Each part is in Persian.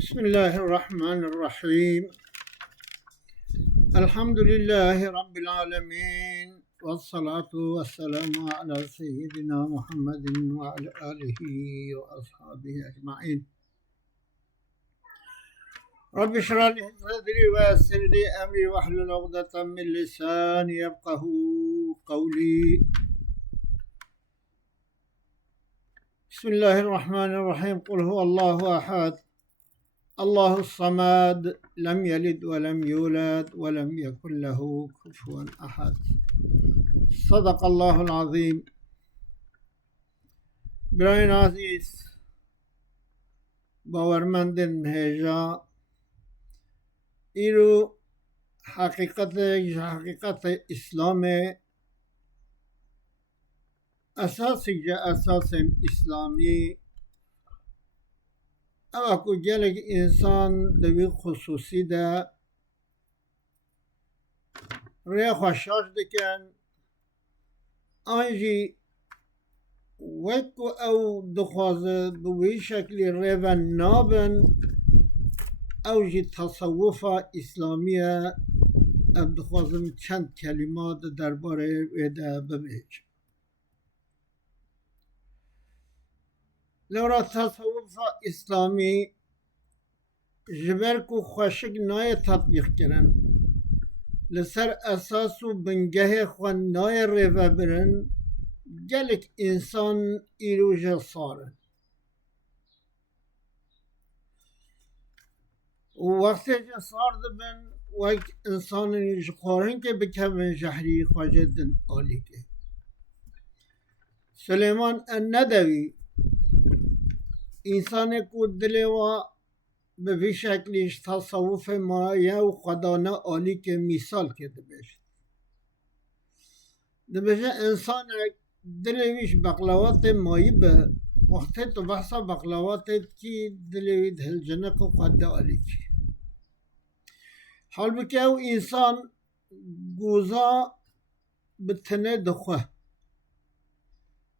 بسم الله الرحمن الرحيم. الحمد لله رب العالمين، والصلاة والسلام على سيدنا محمد وعلى آله وأصحابه أجمعين. رب اشرح لي صدري ويسر لي أمري واحلل عقدة من لساني يفقه قولي. بسم الله الرحمن الرحيم. قل هو الله أحد الله الصمد لم يلد ولم يولد ولم يكن له كفوا أحد. صدق الله العظيم. برای عزیز باورمندن هجا ایرو حقیقت اسلام اساس اسلامی او اکو گلگ انسان دوی خصوصی ده ری خوشاش دکن آنجی وکو او دخوازه بوی شکلی ری و نابن او جی تصوف اسلامیه اب دخوازم چند کلمات درباره ویده ببیج. لورا تصوف اسلامی جبر کو خوشک نای تطبیق کرن لسر اساسو بنگه خوان نای ریوه برن گلک انسان ایروژ صارن و وقتی که صار دبن وقت انسان ایروژ خورن که بکمن جهری خواجدن آلی که سلیمان الندوی انسان کو دلی و به شکلیش تصوف مایه و خدانه عالی که مثال که دبشه انسان دلیویش بقلوات مایی به وقتی تو بحثا بقلوات کی دلیوی دهل جنک و خدا عالی کی حال بکه او انسان گوزا بتنه دخواه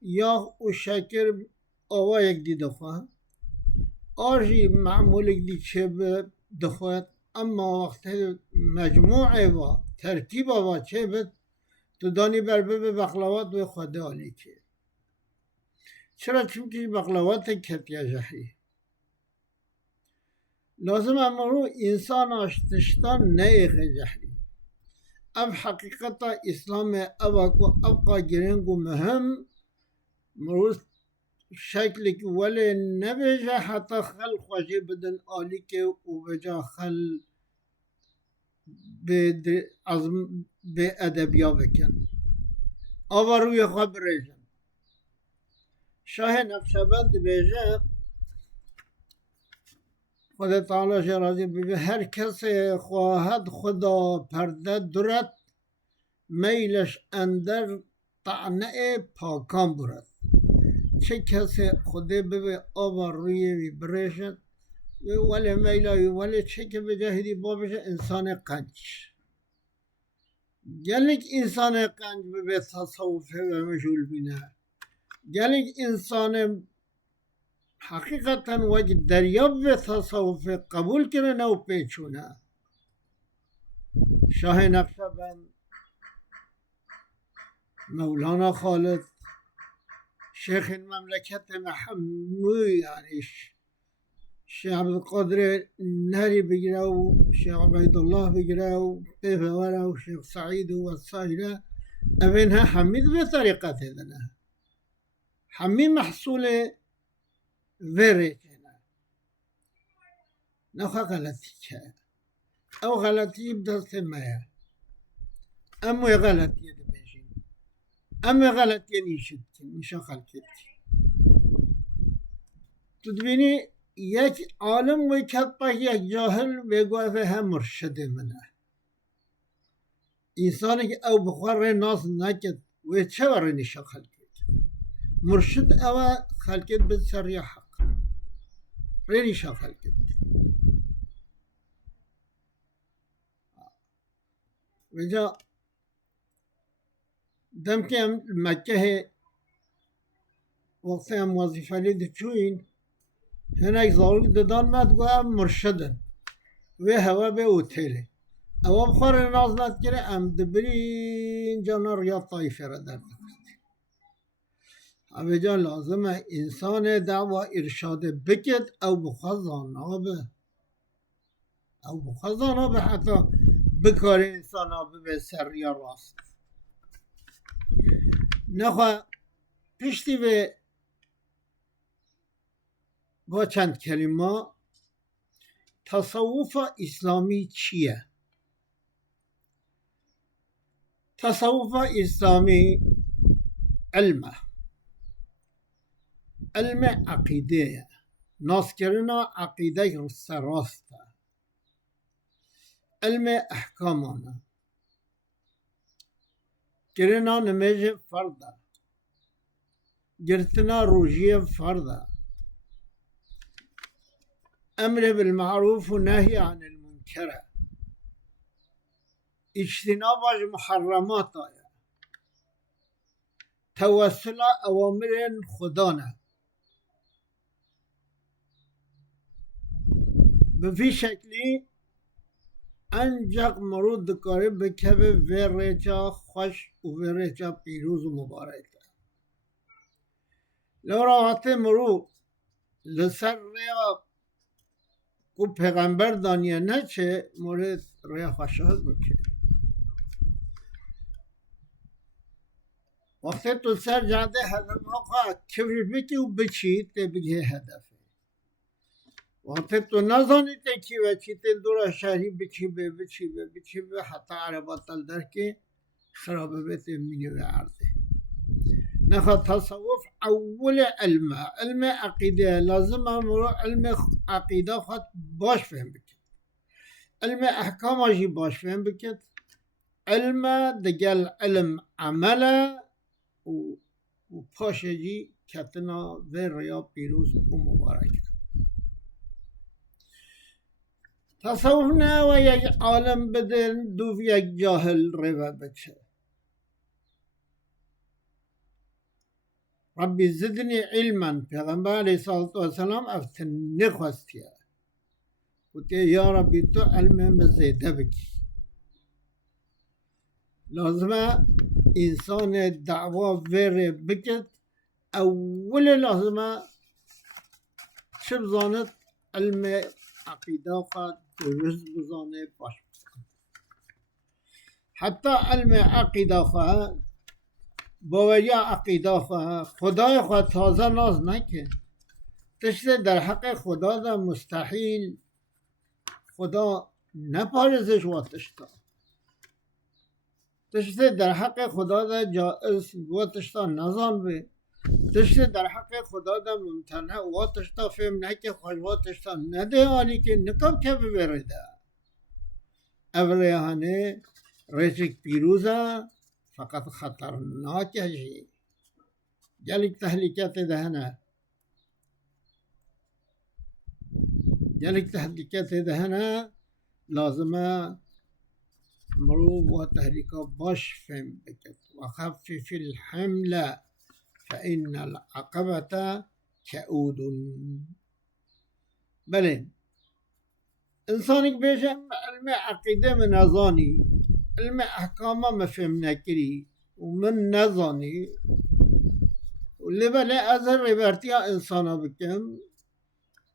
یا او شکر آوا یک دی دخواه آرژی معمولک دی چه به دخواه اما وقتی مجموعه و ترکیب و چه به تو دانی بر به بقلوات و خدا عالی که چرا؟ چونکه بقلوات کتیا جهری لازم امرو انسان آشتشتان نیخ جهری اب حقیقت اسلام اوکو ابقا گرنگ و مهم مروز شکل که ولی نبیجه حتی خل خوشی بدن آلی که و بجا خل به ادبیا بکن آوا روی خواه بریجن شاه نقشبند بیجه خدا تعالی شرازی ببی هر کس خواهد خدا پرده درد میلش اندر طعنه پاکان برد. چه کسی خدا ببی آبا روی وی بریشد ولی میلایی ولی چه که بجاهدی بابش انسان قنج گلک انسان قنج ببی تصوفه و مشغول بینه گلک انسان حقیقتا وقت دریاب به تصوف قبول کنه نو پیچونه شاه نقشبند مولانا خالد شیخ المملکت محمود یعنی شیخ عبدالقادر نهری بگیره و شیخ عبیدالله بگیره و پیفوره و شیخ سعید و سایره اوینها حمید به طریقت دنه حمی محصول وره کنه نخواه غلطی که او غلطی بدست مایه اما غلطی ده بشین اما غلطی نیشد که میشه خلقید تو دبینی یک عالم و کتبه یک جاهل بگوه هم مرشد منه انسانی که او بخواه ناس نکد و چه وره نیشه خلقید مرشد او خلقید بد سر یا حق رینی شاخل کرد وجا دم که مکه وقتی هم وظیفه لید چوین هناك ضروري ددان ما تقول مرشدا وهوا به اوتيلي او بخور ناز نتكره ام دبرين جانا رياض طائفه را در اوجا لازمه انسان دعوة ارشاد بکد او بخزانا به حتی بکار انسان به سر یا راست نخواه پشتی به با چند کلمه تصوف اسلامی چیه؟ تصوف اسلامی علمه علم عقیده ناس کرنا عقیده راسته علم احکامانه کرنا نماز فرده گرتنا روژه فرده امر بالمعروف و نهی عن المنکر اجتناب از محرمات توسل اوامر خدا نه به فی شکلی انجق مرود دکاره بکبه و ریچا خوش و ریچا پیروز و مبارک لو راحت مرو لسر ریا کو پیغمبر دانیه نه چه مورد ریا خوشحال بکه وقتی تو سر جاده هدف آقا کفر بکی و بچی تی بگه هدف وقتی تو نزانی تی کی و چی تی دورا شهری بچی به حتی عربات در که خرابه بیت منی و عرضه نخواه تصوف اول علم عقیده لازم امرو علم عقیده خود باش فهم بکن علم احکام آجی باش فهم بکن علم دگل علم عمله و پاشجی کتنا و ریا پیروز و مبارک تصوف نه و یک عالم بدن دو یک جاهل روا بچه ربی زدنی علما پیغمبر علیه الصلاة والسلام افتن نخواستیه گوته یا ربی تو علم مزیده بکی لازمه انسان دعوا وره بکد اول لازمه چه بزاند علم عقیده خود درست بزانه باش حتی علم عقیده خود باوری عقیده خود خدای خود تازه ناز نکن تشت در حق خدا دا مستحیل خدا نپارزش واتشتا تشت در حق خدا دا جائز واتشتا نزان به تشت در حق خدا دا ممتنع واتشتا فهم نکه خوش واتشتا نده آنی که نکم که ببرده اولیانه ریچک پیروزه فقط خطرناک هجی جلک تحلیکت دهنه لازمه مروب و تحلیکا باش فهم بکد و خفف الحمل فإن العقبة كعود بله انسانی که بیشه علم عقیده من نزانی علم احکام مفهم نکری و من نزانی لبله از ربرتی انسانا بکم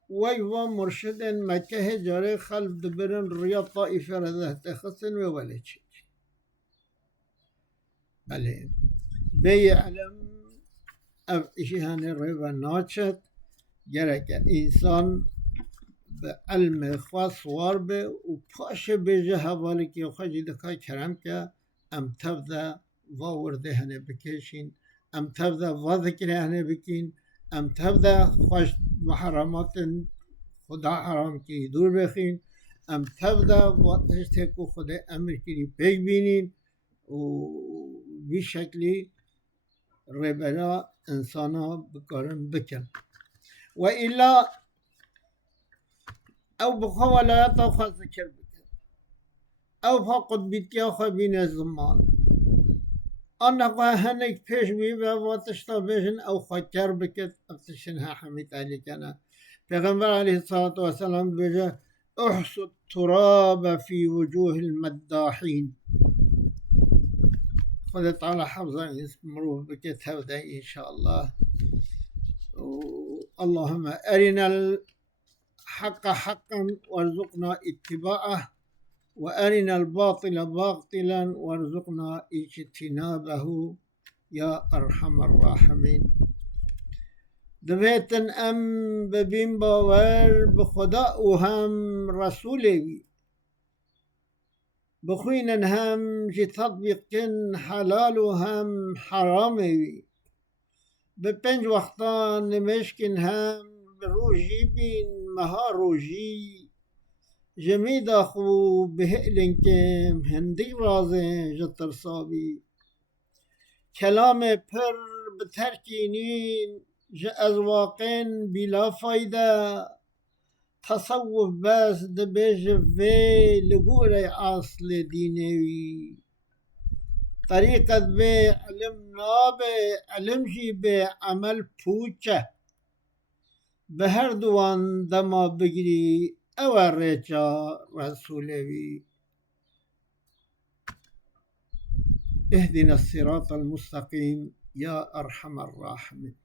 ویوا مرشد مکه جاره خلف دبرن ریاض طائفه رده تخصن و ولی چی بله بی علم او ایشی هنه ریبا ناچد گره که انسان به علم خواست سوار به و پاش بیجه حوالی که خواهی دکای کرم که ام تبدا واورده هنه بکشین ام تبدا واذکره هنه بکین ام تبدا خوش محرمات خدا حرام کی دور بخین ام تبدا واتشته کو خدا امر کی پیگ بینین و بی شکلی ربنا انسانا بکارن بکن و الا او بخوا ولایت خواهد ذکر بکن او بخوا قطبیتی خواهد بین زمان أنا هنك بيش بيبا واتشتا بيشن أو خكر بكت أبتشنها حميد عليك أنا پیغمبر عليه الصلاة والسلام بيجا احسوا التراب في وجوه المداحين خذ تعالى حفظا يسمروه بكت هودا إن شاء الله. اللهم أرنا الحق حقا وارزقنا اتباعه وأرنا الباطل باطلا وارزقنا اجتنابه يا أرحم الراحمين. دبیتن ام ببین باور به خدا و هم رسولی بخوینن هم جی تطبیق کن حلال و هم حرامی به 5 وقتا نمشکن هم به روژی بین مها روژی جمی داخو به هلن کم هندی رازه جتر صابی کلام پر به ترکینین از واقع بلا فایده تصوف بس دبیج وی لگور اصل دینوی طریقت به علم نابه علم جی به عمل پوچه به هر دوان دما بگیری او رجا رسولوی. اهدنا الصراط المستقيم يا أرحم الراحمين.